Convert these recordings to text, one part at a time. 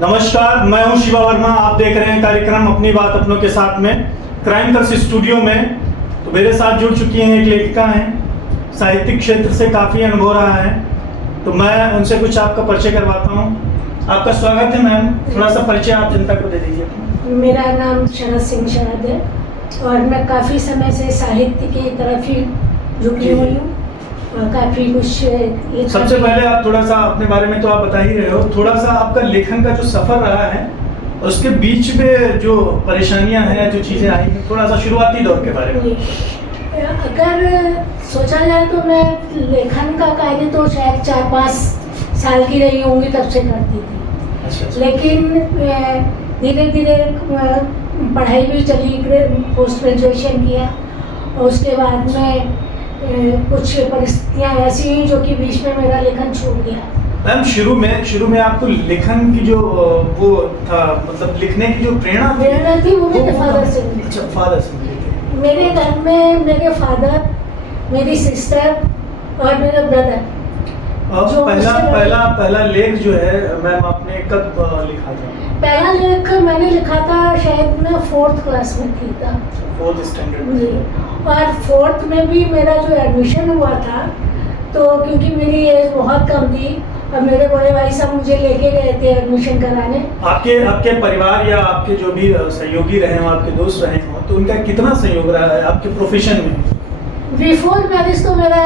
नमस्कार, मैं हूं शिवा वर्मा। आप देख रहे हैं कार्यक्रम अपनी बात अपनों के साथ में क्राइम कर्स स्टूडियो में। तो मेरे साथ जुड़ चुकी हैं एक लेखिका हैं, साहित्यिक क्षेत्र से काफ़ी अनुभव रहा है, तो मैं उनसे कुछ आपका परिचय करवाता हूं। आपका स्वागत है मैम, थोड़ा सा परिचय आप जनता को दे दीजिए। मेरा नाम शरद सिंह शरद है और मैं काफ़ी समय से साहित्य की तरफ ही झुकी हुई हूँ और काफ़ी कुछ। सबसे पहले आप थोड़ा सा अपने बारे में तो आप बता ही रहे हो, थोड़ा सा आपका लेखन का जो सफर रहा है उसके बीच में जो परेशानियां हैं, जो चीज़ें आई हैं, थोड़ा सा शुरुआती दौर के बारे में। अगर सोचा जाए तो मैं लेखन का कार्य तो शायद 4-5 साल की रही होंगी तब से करती थी। अच्छा। लेकिन धीरे धीरे पढ़ाई भी चली, पोस्ट ग्रेजुएशन किया और उसके बाद में कुछ परिस्थितियाँ ऐसी हुई जो कि बीच में मेरा लेखन छूट गया। मैम शुरू में आपको लेखन की जो वो था, मतलब लिखने की जो प्रेरणा थी वो मेरे फादर से मिली। अच्छा, फादर से मिली। मेरे घर में मेरे फादर, मेरी सिस्टर और मेरे ब्रदर। पहला लेख जो है मैम आपने कब लिखा था? पहला लेख मैंने लिखा था शायद मैं 4th क्लास में थी था। 4th स्टैंडर्ड में। और 4th में भी मेरा जो एडमिशन हुआ था, तो क्योंकि मेरी एज बहुत कम थी और मेरे बड़े भाई साहब मुझे लेके गए थे एडमिशन कराने। आपके परिवार या आपके जो भी सहयोगी रहे हो, आपके दोस्त रहे हो, तो उनका कितना सहयोग रहा है आपके प्रोफेशन में? बिफोर मैरिज तो मेरा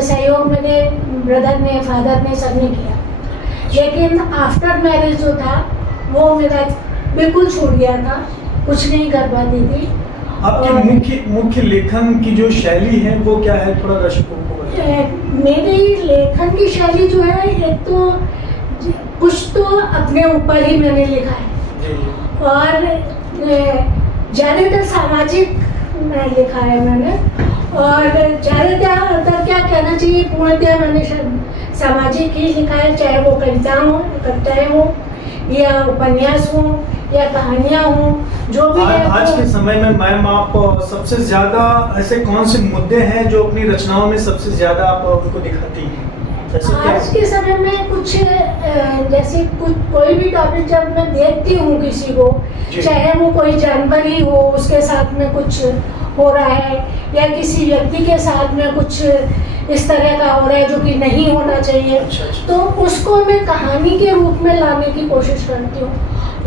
सहयोग मेरे ब्रदर ने, फादर ने, सब ने किया, लेकिन आफ्टर मैरिज जो था वो मेरा बिल्कुल छूट गया था, कुछ नहीं कर पाती थी। आपकी मुख्य लेखन की जो शैली है वो क्या है, थोड़ा दर्शकों को बताइए। मेरी लेखन की शैली जो है, एक तो कुछ तो अपने ऊपर ही मैंने लिखा है और ज़्यादातर सामाजिक लिखा है मैंने, और ज़्यादातर क्या कहना चाहिए, पूर्णतः मैंने सामाजिक ही लिखा है, चाहे वो कविताएं हो या उपन्यास हो या कहानियाँ हो, जो भी है। आज के समय में मैम आप सबसे ज़्यादा ऐसे कौन से मुद्दे हैं जो अपनी रचनाओं में सबसे ज़्यादा आप उनको दिखाती हैं? आज के समय में कुछ जैसे कोई भी टॉपिक जब मैं देखती हूँ किसी को, चाहे वो कोई जानवर ही हो, उसके साथ में कुछ हो रहा है या किसी व्यक्ति के साथ में कुछ इस तरह का हो रहा है जो कि नहीं होना चाहिए, तो उसको मैं कहानी के रूप में लाने की कोशिश करती हूँ।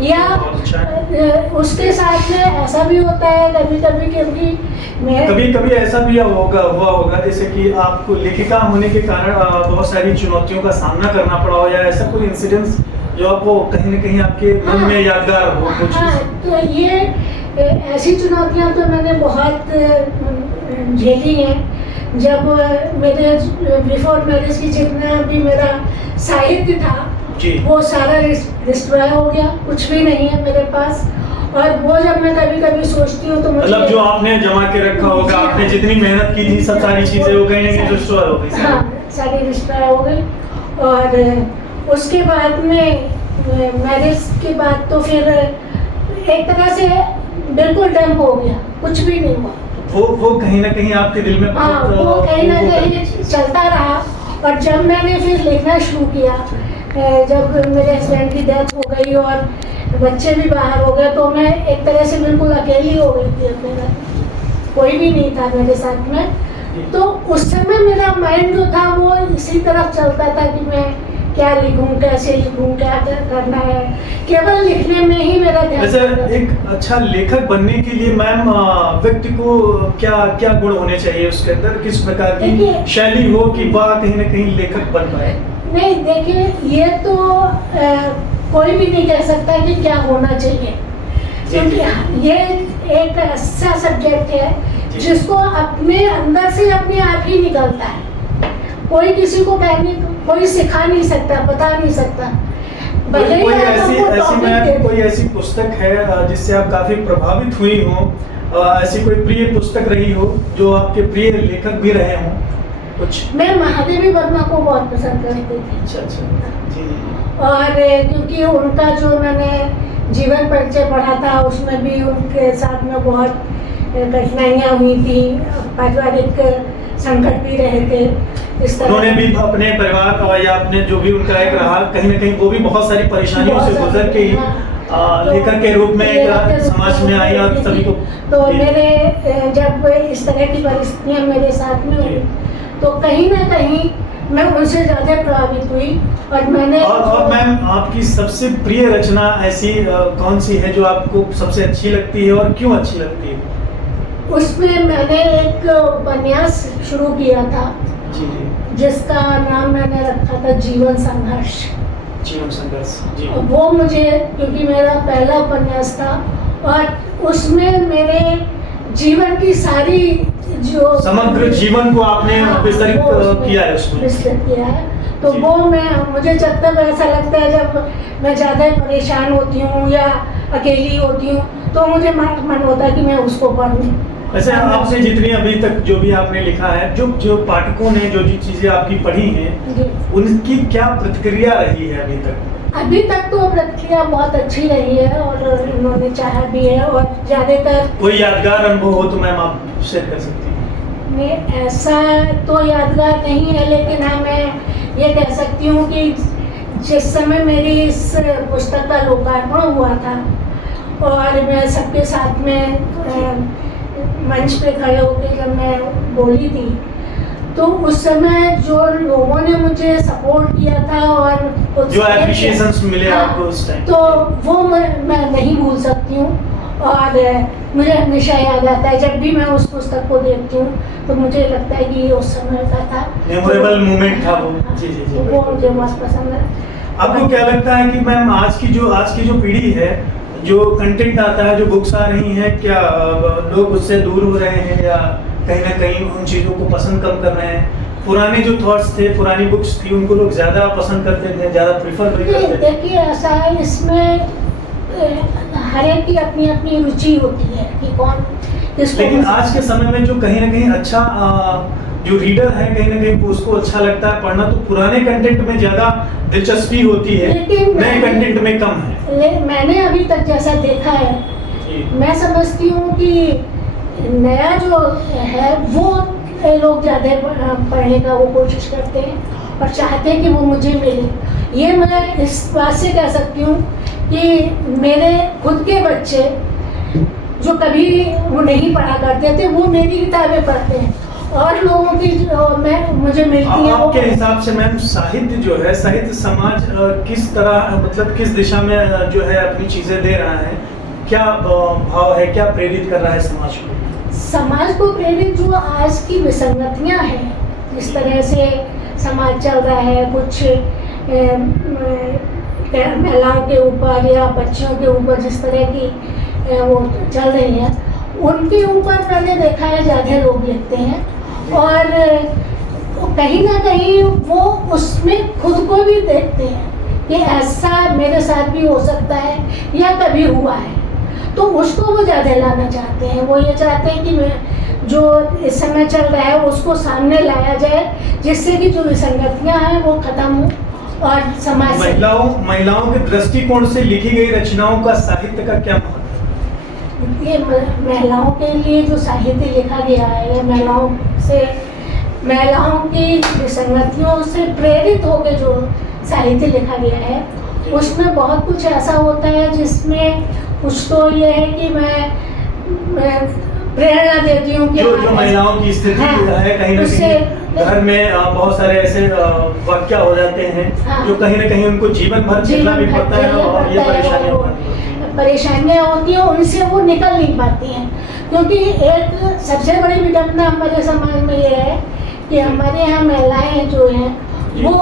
या उसके साथ में ऐसा भी होता है कभी-कभी, क्योंकि कभी ऐसा भी हुआ होगा जैसे कि आपको लेखिका होने के कारण बहुत सारी चुनौतियों का सामना करना पड़ा हो, या ऐसा कोई इंसिडेंस जो आपको कहीं न कहीं आपके मन में यादगार हो कुछ? तो ये ऐसी चुनौतियां तो मैंने बहुत झेली हैं। जब मेरे बिफोर मैरिज की जितना भी मेरा साहित्य था वो सारा डिस्ट्रॉय हो गया, कुछ भी नहीं है मेरे पास। और वो जब मैं कभी सोचती हूँ तो मतलब जो आपने जमा के रखा होगा, आपने जितनी मेहनत की थी, सब सारी चीजें हो गई नहीं, डिस्ट्रॉय हो गई। हाँ, सारी डिस्ट्रॉय हो गई। और उसके बाद में मैरिज के बाद तो फिर एक तरह से बिल्कुल डंप हो गया, कुछ भी नहीं हुआ। वो कहीं ना कहीं आपके दिल में वो कहीं ना कहीं चलता रहा। और जब मैंने फिर लिखना शुरू किया, जब मेरे हस्बैंड की डेथ हो गई और बच्चे भी बाहर हो गए, तो मैं एक तरह से बिल्कुल अकेली हो गई थी अपने घर, कोई भी नहीं था मेरे साथ में। तो उस समय मेरा माइंड जो था वो इसी तरफ चलता था कि मैं क्या लिखूं, कैसे लिखूं, क्या करना है, केवल लिखने में ही मेरा ध्यान। वैसे एक अच्छा लेखक बनने के लिए मैम व्यक्ति को क्या क्या गुण होने चाहिए उसके अंदर, किस प्रकार की शैली हो कि वह कहीं ना कहीं लेखक बन पाए? नहीं, देखिए, ये तो कोई भी नहीं कह सकता कि क्या होना चाहिए, क्योंकि ये एक ऐसा सब्जेक्ट है जिसको अपने अंदर से अपने आप ही निकलता है। कोई किसी को कोई सिखा नहीं सकता, बता नहीं सकता। कोई ऐसी पुस्तक है जिससे आप काफी प्रभावित हुई हो, ऐसी कोई प्रिय पुस्तक रही हो जो आपके प्रिय लेखक भी रहे हों कुछ? मैं महादेवी वर्मा को बहुत पसंद करती थी। अच्छा जी। और क्योंकि उनका जो मैंने जीवन परिचय पढ़ा था उसमें भी उनके साथ में बहुत कठिनाइयाँ हुई थी, पारिवारिक संकट भी रहे थे इस तरह। उन्होंने भी अपने परिवार का या अपने जो भी उनका एक रहा, कहीं ना कहीं वो भी बहुत सारी परेशानियों से गुजर के लेखक के रूप में समाज में आई और सभी को। तो मेरे जब इस तरह की परिस्थितियाँ मेरे साथ में हुई तो कहीं ना कहीं मैं उनसे ज़्यादा प्रभावित हुई और मैंने और मैम आपकी सबसे प्रिय रचना ऐसी कौन सी है जो आपको सबसे अच्छी लगती है और क्यों अच्छी लगती है? उसमें मैंने एक उपन्यास शुरू किया था जी जी, जिसका नाम मैंने रखा था जीवन संघर्ष। जीवन संघर्ष जी। वो मुझे, क्योंकि मेरा पहला उपन्यास था और उसमें मेरे जीवन की सारी जो समग्र जीवन को आपने विस्तृत किया है उसमें। विस्तृत किया है तो जी। वो मुझे जब तक ऐसा लगता है जब मैं ज़्यादा परेशान होती हूँ या अकेली होती हूँ तो मुझे मन होता है कि मैं उसको पढ़ूँ। वैसे आपने जितनी अभी तक जो भी आपने लिखा है, जो पाठकों ने जो चीजें आपकी पढ़ी हैं, उनकी क्या प्रतिक्रिया रही है अभी तक? अभी तक तो प्रतिक्रिया बहुत अच्छी रही है और उन्होंने चाहा भी है और ज़्यादातर। कोई यादगार अनुभव हो तो मैम आप शेयर कर सकती हैं। नहीं, ऐसा तो यादगार नहीं है, लेकिन हाँ मैं ये कह सकती हूँ कि जिस समय मेरी इस पुस्तक का लोकार्पण हुआ था और मैं सबके साथ में मंच पे खड़े होकर जब मैं बोली थी तो उस समय जो लोगों ने मुझे सपोर्ट किया था और जो एप्रिशिएशंस मिले आपको उस टाइम, तो वो मैं नहीं भूल सकती हूँ और मुझे हमेशा याद आता है जब भी मैं उस पुस्तक को देखती हूँ तो मुझे लगता है कि ये उस समय का था, मेमोरेबल मोमेंट था वो। जी जी जी, वो मुझे बहुत पसंद है। आपको क्या लगता है कि मैम आज की जो पीढ़ी है, जो कंटेंट आता है, जो बुक्स आ रही हैं, क्या लोग उससे दूर हो रहे हैं या कहीं ना कहीं उन चीज़ों को पसंद कम कर रहे हैं? पुराने जो थॉट्स थे, पुरानी बुक्स थी, उनको लोग ज़्यादा पसंद करते थे, ज़्यादा प्रीफर भी करते थे? देखिए ऐसा है, इसमें हर एक की अपनी अपनी रुचि होती है कि कौन किसको। लेकिन आज के समय में जो कहीं ना कहीं अच्छा जो रीडर है कहीं ना कहीं उसको अच्छा लगता है पढ़ना, तो पुराने कंटेंट में ज़्यादा दिलचस्पी होती है, नए कंटेंट में कम है। मैंने अभी तक जैसा देखा है, मैं समझती हूँ कि नया जो है वो लोग ज़्यादा पढ़ने का वो कोशिश करते हैं और चाहते हैं कि वो मुझे मिले। ये मैं इस बात से कह सकती हूँ कि मेरे खुद के बच्चे जो कभी वो नहीं पढ़ा करते थे वो मेरी किताबें पढ़ते हैं और लोगों की मुझे मिलती है। आपके हिसाब से मैम साहित्य जो है, साहित्य समाज किस तरह, मतलब किस दिशा में जो है अपनी चीज़ें दे रहा है? क्या भाव है, क्या प्रेरित कर रहा है समाज को? समाज को प्रेरित जो आज की विसंगतियां हैं, जिस तरह से समाज चल रहा है, कुछ महिलाओं के ऊपर या बच्चियों के ऊपर जिस तरह की वो चल रही हैं, उनके ऊपर मैंने देखा है ज़्यादा लोग लिखते हैं और कहीं ना कहीं वो उसमें खुद को भी देखते हैं कि ऐसा मेरे साथ भी हो सकता है या कभी हुआ है, तो उसको वो ज़्यादा लाना चाहते हैं। वो ये चाहते हैं कि मैं जो इस समय चल रहा है उसको सामने लाया जाए, जिससे कि जो विसंगतियाँ हैं वो खत्म हो और समाज महिलाओं के दृष्टिकोण से लिखी गई रचनाओं का साहित्य का क्या महत्व? ये महिलाओं के लिए जो साहित्य लिखा गया है या महिलाओं की विसंगतियों से प्रेरित होकर जो साहित्य लिखा गया है, उसमें बहुत कुछ ऐसा होता है जिसमें कुछ तो ये है कि मैं प्रेरणा देती हूँ कि जो महिलाओं की स्थिति है, कहीं ना कहीं घर में बहुत सारे ऐसे वाक्य हो जाते हैं जो कहीं ना कहीं उनको जीवन भर झेलना भी पड़ता है और ये परेशानियाँ होती हैं, उनसे वो निकल नहीं पाती हैं। क्योंकि एक सबसे बड़ी विडंबना हमारे समाज में ये है कि हमारे यहाँ महिलाएं जो हैं वो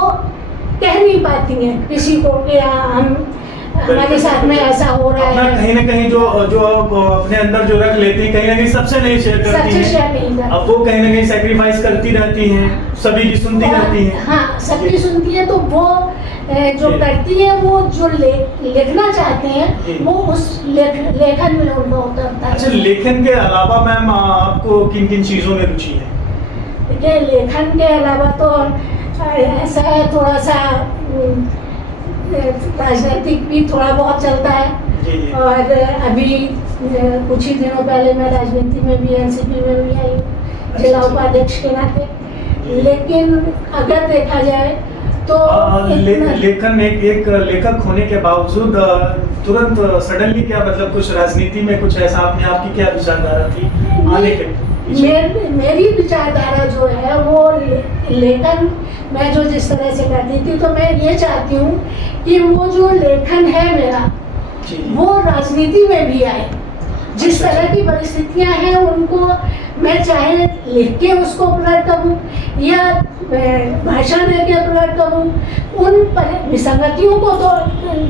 कह नहीं पाती हैं किसी को कि हमारे साथ में ऐसा हो रहा है। कहीं ना कहीं जो अपने अंदर जो रख लेती है, कहीं ना कहीं सबसे नहीं शेयर करती हैं। अब वो कहीं ना कहीं सैक्रिफाइस करती रहती हैं, सभी की सुनती रहती हैं। हाँ, सबकी सुनती है, तो वो जो करती है, वो जो लिखना चाहते हैं वो उस लेखन में उनका उतरता है। अच्छा, लेखन के अलावा मैम आपको किन किन चीज़ों में रुचि है? देखिए, लेखन के अलावा तो ऐसा है, थोड़ा सा राजनीतिक भी थोड़ा बहुत चलता है और अभी कुछ ही दिनों पहले मैं राजनीति में भी, एनसीपी में भी आई। जिला उपाध्यक्ष के नाते। लेकिन अगर देखा जाए तो लेखन एक लेखक होने के बावजूद तुरंत सडनली क्या मतलब कुछ राजनीति में कुछ ऐसा अपने आप की क्या विचारधारा थी आने के पीछे? मेरी विचारधारा जो है वो लेखन मैं जो जिस तरह से करती थी, तो मैं ये चाहती हूँ कि वो जो लेखन है मेरा वो राजनीति में भी आए। जिस तरह की परिस्थितियां हैं उनको मैं चाहे लिख के उसको प्रकट करूं या भाषण दे के प्रकट करूं, उन विसंगतियों को तो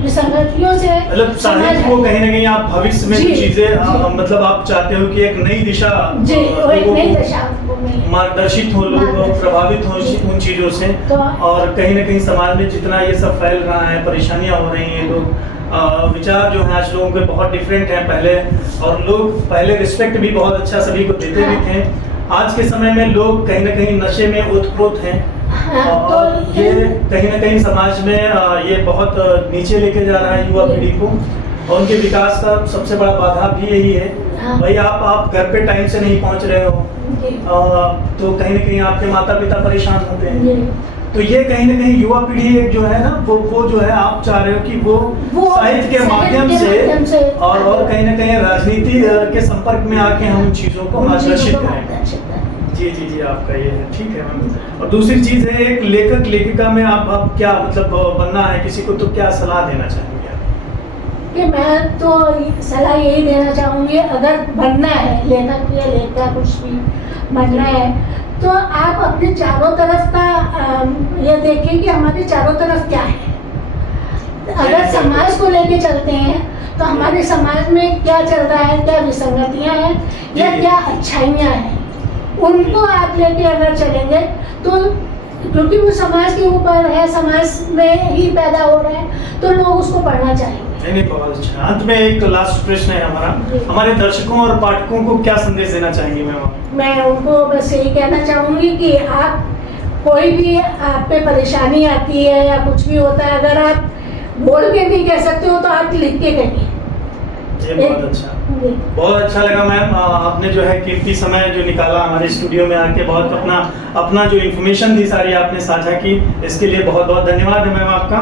विसंगतियों से मतलब साहित्य को कहीं ना कहीं आप भविष्य में चीजें मतलब आप चाहते हो कि एक नई दिशा मार्गदर्शित हो, लोग प्रभावित हो उन चीजों से। और कहीं ना कहीं समाज में जितना ये सब फैल रहा है, परेशानियां हो रही हैं, लोग विचार जो है आज लोगों के बहुत डिफरेंट हैं पहले, और लोग पहले रिस्पेक्ट भी बहुत अच्छा सभी को देते भी थे। आज के समय में लोग कहीं ना कहीं नशे में ओतप्रोत हैं, और ये कहीं ना कहीं समाज में ये बहुत नीचे लेके जा रहा है युवा पीढ़ी को, और उनके विकास का सबसे बड़ा बाधा भी यही है। भाई आप घर पे टाइम से नहीं पहुंच रहे हो, तो कहीं ना कहीं आपके माता पिता परेशान होते हैं। तो ये कहीं ना कहीं युवा पीढ़ी एक जो है ना वो जो है आप चाह रहे हो कि वो साहित्य के माध्यम से और कहीं ना कहीं राजनीति के संपर्क में आके हम उन चीजों को मार्गदर्शित करें। जी आपका ये है, ठीक है मैम। और दूसरी चीज है, एक लेखक लेखिका में आप क्या मतलब बनना है किसी को, तो क्या सलाह देना चाहेंगे आप? कि मैं तो सलाह यही देना चाहूँगी, अगर बनना है लेखक या लेखिका कुछ भी बनना है तो आप अपने चारों तरफ का ये देखिए कि हमारे चारों तरफ क्या है। अगर समाज को लेके चलते हैं तो हमारे समाज में क्या चल रहा है, क्या विसंगतियां हैं या क्या अच्छाइयां हैं, उनको आप लेके अगर चलेंगे तो, क्योंकि वो समाज के ऊपर है, समाज में ही पैदा हो रहा है, तो लोग उसको पढ़ना चाहेंगे। नहीं बहुत अच्छा। अंत में एक लास्ट प्रश्न है हमारा, हमारे दर्शकों और पाठकों को क्या संदेश देना चाहेंगे मैम? मैं उनको बस यही कहना चाहूँगी कि आप कोई भी आप पे परेशानी आती है या कुछ भी होता है, अगर आप बोल के नहीं कह सकते हो तो आप लिख के कहिए। बहुत अच्छा लगा मैम, आपने जो है कीमती समय जो निकाला हमारे स्टूडियो में आके, बहुत अपना जो इन्फॉर्मेशन थी सारी आपने साझा की, इसके लिए बहुत बहुत धन्यवाद है मैम आपका।